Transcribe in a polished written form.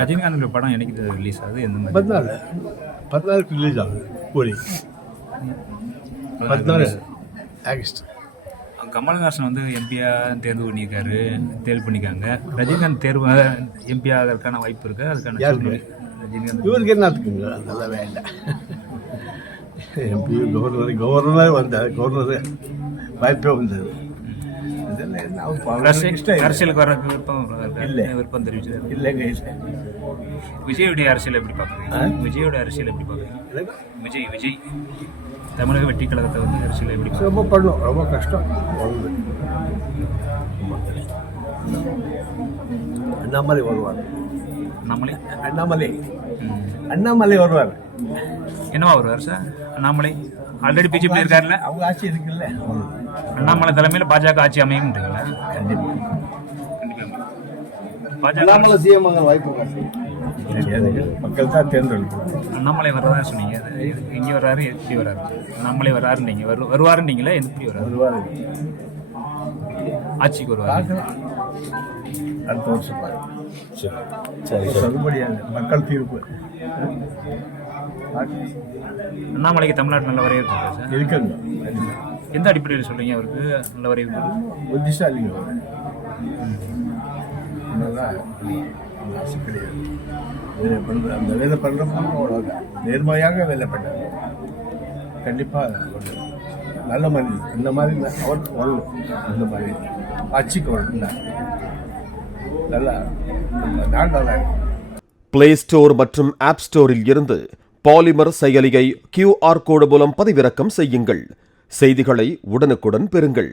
ரஜினிகாந்தோட படம் எனக்கு ரிலீஸ் ஆகுது எந்த மாதிரி 14 ரிலீஸ் ஆகுது கூலி 14 ஆகஸ்ட். கமல்ஹாசன் வந்து எம்பியா தேர்வு பண்ணியிருக்காங்க. ரஜினிகாந்த் தேர்வு எம்பி ஆகிறதுக்கான வாய்ப்பு இருக்கு. அதுக்கான ரஜினிகாந்த் இவருக்கு என்னத்துக்குங்க அதெல்லாம் வேண்டாம். எம்பி கவர்னர் வந்தார், கவர்னர் வாய்ப்பே வந்தது. அரசியலுக்கு வர விருப்பம் தெரிவிச்சு இல்லைங்க. விஜயோடைய அரசியல் எப்படி பார்க்குறீங்க? விஜயோட அரசியல் எப்படி பார்க்குறீங்க? விஜய் தமிழக வெற்றி கழகத்தை வந்து அரசியல் எப்படி ரொம்ப பண்ணும், ரொம்ப கஷ்டம். அண்ணாமலை வருவார். அண்ணாமலை வருவார். என்னவா வருவார் சார்? அண்ணாமலை ஆல்ரெடி பிஜேபி இருக்காருல்ல, அவங்க ஆட்சி இருக்குல்ல. அண்ணாமலை தலைமையில் பாஜக ஆட்சி அமையும்ன்றீங்களா? கண்டிப்பா அண்ணாமலை சிஎம் வாய்ப்பு மக்கள் தான் தேர்ந்தெடுக்கும். அண்ணாமலை வர்றதா சொன்னீங்க. இங்கே வர்றாரு, எப்படி வர்றாரு? அண்ணாமலை வர்றாரு, நீங்க வருவாருன்னீங்களா? எப்படி வருவாரு? ஆட்சிக்கு வருவாரு அடுத்த வருஷம் சொல்லுபடியாக மக்கள் தீர்ப்பு. அண்ணாமலைக்கு தமிழ்நாட்டு நல்ல வரவேற்பு இருக்கா சார்? இருக்குங்க. எந்த அடிப்படையில் சொல்றீங்க அவருக்கு நல்ல வரவேற்பு? புத்திசாலிங்க ஆசை கிடையாது. அந்த வேலை பண்ணுறப்போ நேர்மையாக வேலை பண்ணாங்க. கண்டிப்பாக நல்ல மனிதன். இந்த மாதிரி அவர் வரணும். இந்த மாதிரி ஆட்சிக்கு வரணும். நல்லா நல்லா பிளே ஸ்டோர் மற்றும் ஆப் ஸ்டோரில் இருந்து பாலிமர் செயலியை QR கோடு மூலம் பதிவிறக்கம் செய்யுங்கள். செய்திகளை உடனுக்குடன் பெறுங்கள்.